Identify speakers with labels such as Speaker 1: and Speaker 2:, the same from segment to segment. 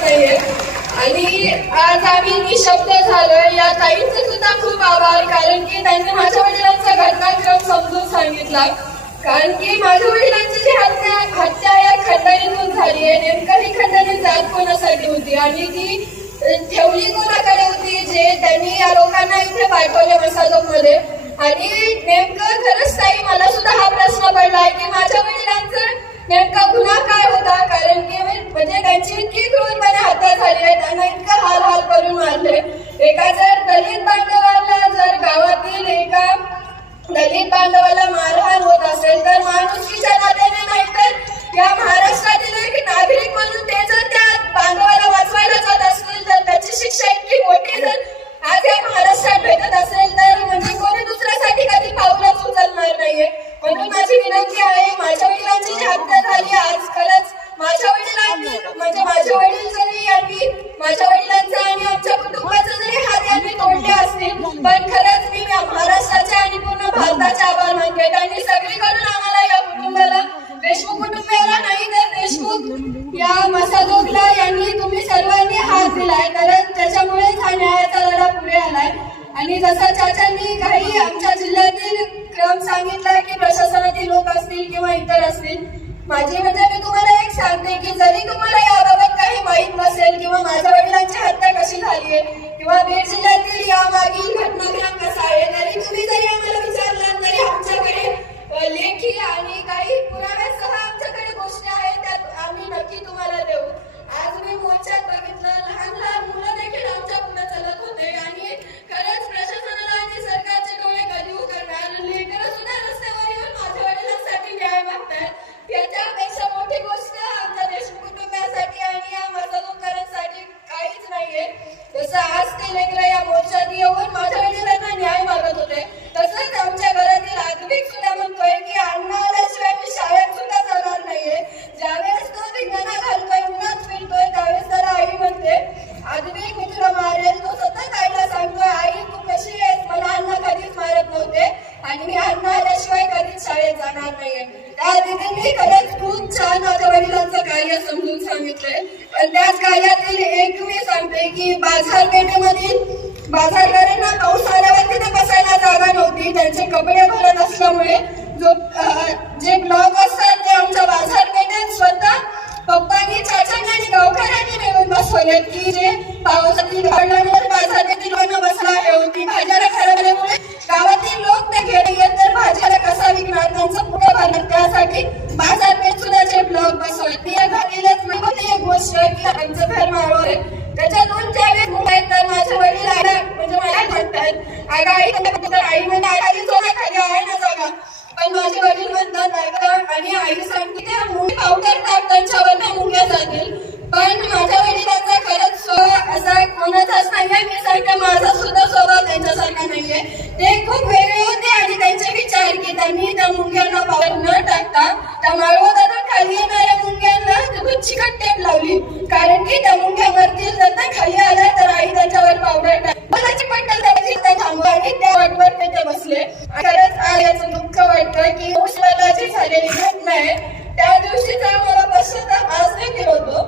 Speaker 1: नाहीये. आणि आज आम्ही निशब्द झालोय या ताईंचे सुद्धा खूप आभार कारण की त्यांनी माझ्या वडिलांचा घटनाक्रम समजून सांगितला. कारण की माझ्या वडिलांची जी हत्या हत्या या खंडणीतून झाली आहे नेमकं ही खंडणी जात कोणासाठी होती? आणि ती ठेवली कोणाकडे होती? जे त्यांनी या लोकांना इथे पाठवले मसाजोगमध्ये आणि नेमकं खरंच ताई मला सुद्धा हा प्रश्न पडलाय की माझ्या वडिलांचं नेमकं गुन्हा काय होता कारण की म्हणजे त्यांची इतकी क्रूरपणे हत्या झाली आहे त्यांना इतकं हाल हाल करून मारले एका जर दलित बांधवाला जर गावातील एका दलित बांधवाला मारहाण होत असेल तर माणुसकीच्या नात्याने नाही तर या महाराष्ट्रातील एक नागरिक म्हणून ते जर त्या बांधवाला वाचवायला जात असतील तर त्याची शिक्षा इतकी मोठी जर आज या महाराष्ट्रात भेटत असेल तर म्हणजे कोणी दुसऱ्यासाठी कधी पाऊलच उचलणार नाहीये. म्हणून माझी विनंती आहे माझ्या वडिलांची जी हत्या झाली आज खरंच माझ्या वडिलांनी म्हणजे माझ्या वडील जरी यांनी माझ्या वडिलांचा आणि आमच्या कुटुंबाचा जरी हात यांनी तोडले असतील पण खरंच मी महाराष्ट्राच्या आणि पूर्ण भारताचे आभार मानते. त्यांनी सगळीकडून आम्हाला या कुटुंबाला देशमुख कुटुंबाला नाही तर देशमुख या मसादोगला यांनी तुम्ही सर्वांनी हात दिलाय. कारण त्याच्यामुळेच हा न्यायाचा लढा पुढे आलाय. आणि जसं चाचांनी काही आमच्या जिल्ह्यातील क्रम सांगितला की प्रशासनातील लोक असतील किंवा इतर असतील माझी म्हणजे मी तुम्हाला सांगते की जरी तुम्हाला याबाबत काही माहीत नसेल किंवा माझ्या वडिलांची हत्या कशी झाली आहे किंवा बीड जिल्ह्यातील या मागील घटनाक्रम कसा आहे तरी तुम्ही जरी आम्हाला विचारला तरी आमच्याकडे लेखी आणि काही समजून सांगितलंय. पण त्याच कार्यातील एक मी सांगते की बाजारपेठेमधील बाजारदारांना पाऊस आल्यावर तिथे बसायला जागा नव्हती. त्यांचे कपडे भरत असल्यामुळे जो जे ब्लॉक असतात ते आमच्या बाजारपेठेत स्वतः पप्पांनी चाचांनी आणि गावकऱ्यांनी मिळून बसवलेत की जे पावसातील पडल्यावर बाजारपेठील लोकांना बसला होती भाज्याला enjoy म्हणजे खरंच आल्याचं दुःख वाटतं की उस्मानाची झालेली घटना आहे. त्या दिवशीचा मला पश्चाताप आज देखील होतो.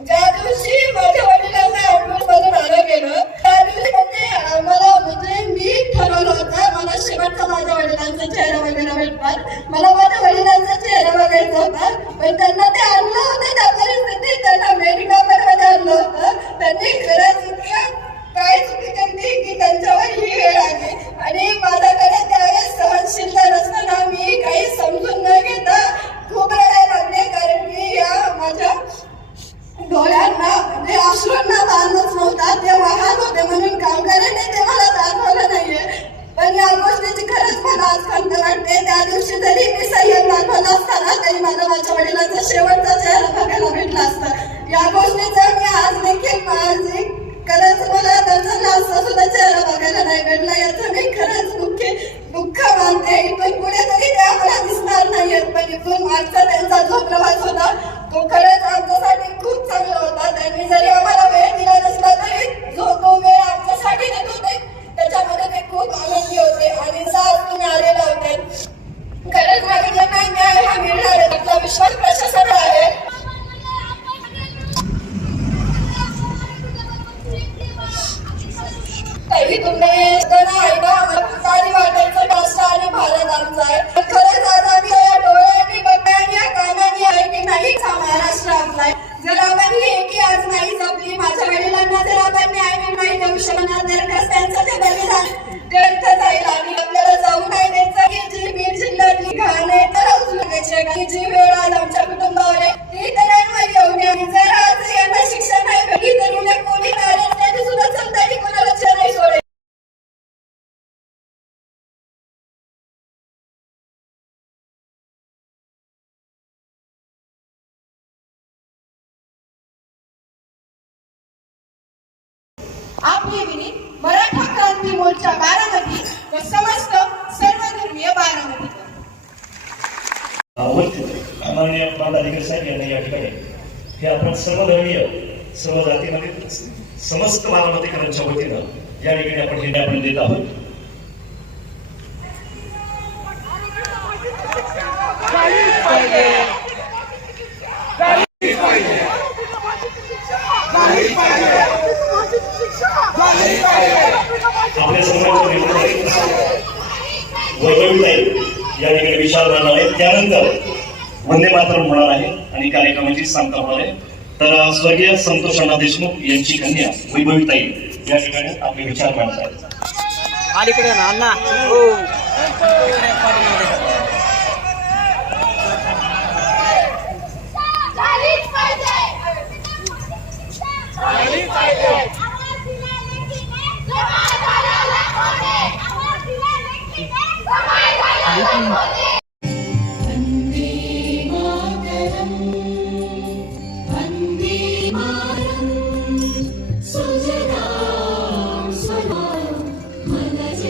Speaker 1: ज्या दिवशी माझ्या वडिलांना ऍम्ब्युलन्स मधून आलं गेलं त्या दिवशी म्हणजे आम्हाला म्हणजे मी ठरवलं होतं. मला शेवटचा माझ्या वडिलांचा चेहरा वगैरे भेटणार. मला आमच्यासाठी खूप चांगला होता. त्यांनी जरी आम्हाला वेळ दिला नसला तरी जो तो वेळ आमच्यासाठी देत होते त्याच्यामध्ये ते खूप आनंदी होते. आणि आज तुम्ही आलेला होते. खरंच मागितलं काय न्याय हा मिळणार आपला विश्वास प्रशासन आहे. काही तुम्ही ऐका आम्हाला वाटायचं आणि भारत आमचा आहे. नाहीच हा महाराष्ट्र आपला जर आपण ही एकी आज नाही जपली माझ्या वडिलांना जर आपण न्याय निर्णय देऊ शकणार तर त्यांचं ते बलिदान
Speaker 2: आपली विनीत मराठा क्रांती मोर्चा बारामती व समस्त सर्वधर्मीय बारामती
Speaker 3: आवडते माननीय पदाधिकारी साहेब यांनी या ठिकाणी हे आपण सर्वधर्मीय सर्व जातीमध्ये समस्त बारामतीकरांच्या वतीनं या ठिकाणी आपण हे आपण देत आहोत. राहणार आहे त्यानंतर वंदे मातरम होणार आहे आणि कार्यक्रमाची सांगता होणार आहे. तर स्वर्गीय संतोष अण्णा देशमुख यांची कन्या वैभवीताई या ठिकाणी आपले विचार
Speaker 4: ना अण्णा.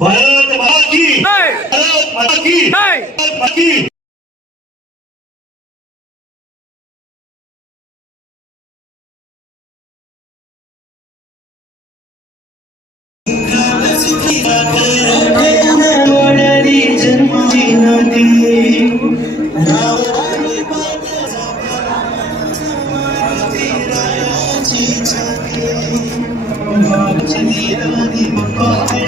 Speaker 3: भारत माता की भारत माता की भारत माता की Thank you.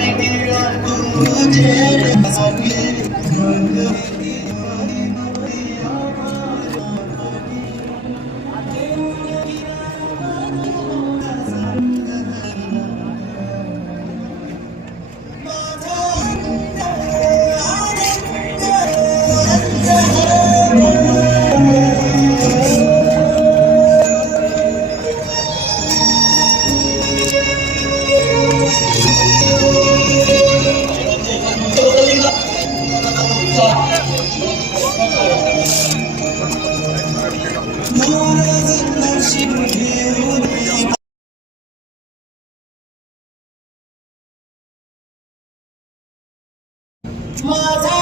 Speaker 3: Mother